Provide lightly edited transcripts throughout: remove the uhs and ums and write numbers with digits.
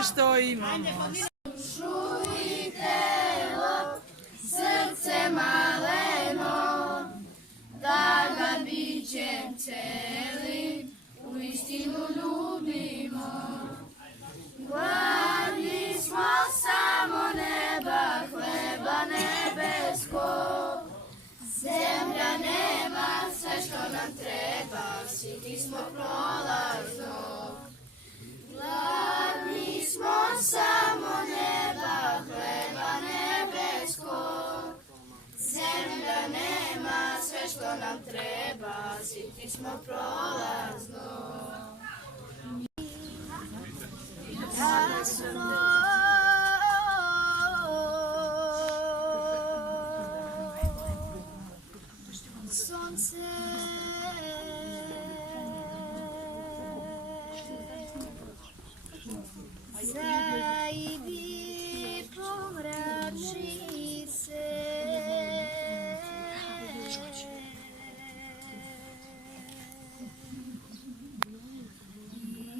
I što imamo? Srce maleno, da ga bićem celi u istinu ljubimo. Gladni smo samo neba, hleba nebeskog. Zemlja nema sve što nam treba, siti smo prolaznog. Gladni smo samo neba, hleba nebeskog. Zemlja nema sve što nam treba, siti smo prolaznog. Jasno sonce zaidi pomrači se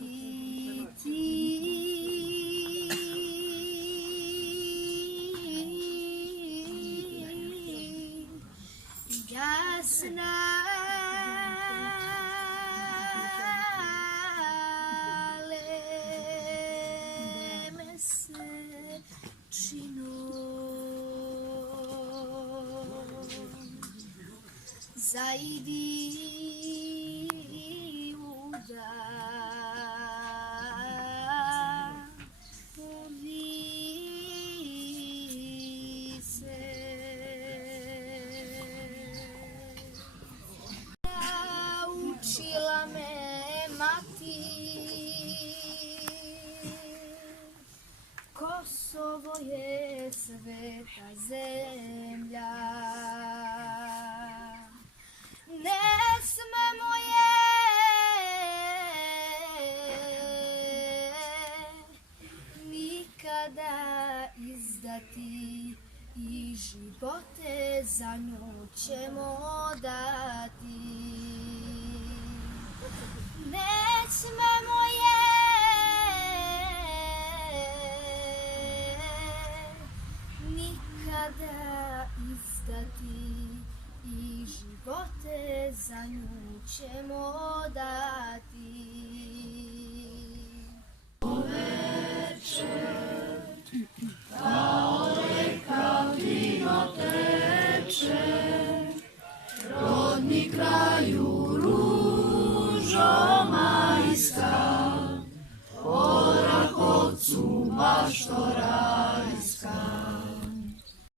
i ti jasna zaidi uvi se naučila me mati, Kosovo je sveta zemlja. Ne smemo je nikada izdati i živote za nju ćemo dati. Ne smemo je nikada izdati i živote za nju ćemo dati. Večer, kao reka vino teče, rodni kraju ružo majska, Orahovcu baštora.